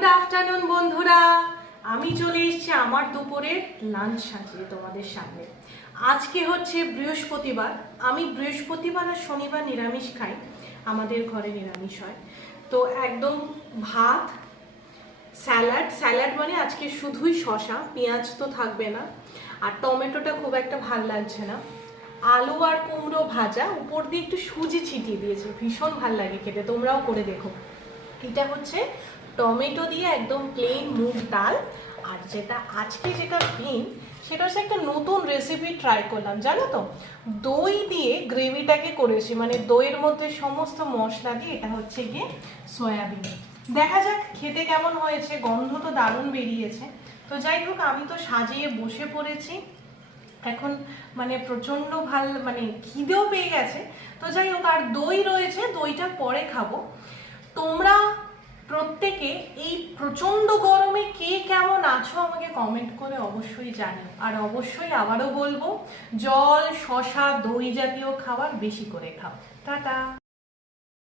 Good afternoon বন্ধুরা, আমি চলে এসেছি আমার দুপুরের লাঞ্চ সাজিয়ে তোমাদের সামনে। আজকে হচ্ছে বৃহস্পতিবার। আমি বৃহস্পতিবার আর শনিবার নিরামিষ খাই, আমাদের ঘরে নিরামিষ হয়। তো একদম ভাত, স্যালাড মানে আজকে শুধুই শসা, পেঁয়াজ তো থাকবে না, আর টমেটোটা খুব একটা ভাল লাগছে না। আলু আর কুমড়ো ভাজা, উপর দিয়ে একটু সুজি ছিটিয়ে দিয়েছে, ভীষণ ভাল লাগে খেতে, তোমরাও করে দেখো। এটা হচ্ছে টমেটো দিয়ে একদম প্লেন মুগ ডাল। আর যেটা মেন, সেটা হচ্ছে একটা নতুন রেসিপি ট্রাই করলাম, জানো তো, দই দিয়ে গ্রেভিটাকে করেছি, মানে দইয়ের মধ্যে সমস্ত মশলা দিয়ে। এটা হচ্ছে গিয়ে সয়াবিন। দেখা যাক খেতে কেমন হয়েছে, গন্ধ তো দারুণ বেরিয়েছে। তো যাই হোক, আমি তো সাজিয়ে বসে পড়েছি এখন, মানে প্রচণ্ড মানে খিদেও পেয়ে গেছে। তো যাই হোক, আর দই রয়েছে, দইটা পরে খাবো। তোমরা প্রত্যেকে এই প্রচণ্ড গরমে কে কেমন আছো আমাকে কমেন্ট করে অবশ্যই জানিও। আর অবশ্যই আবারও বলবো, জল, শসা, দই জাতীয় খাবার বেশি করে খাও। টাটা।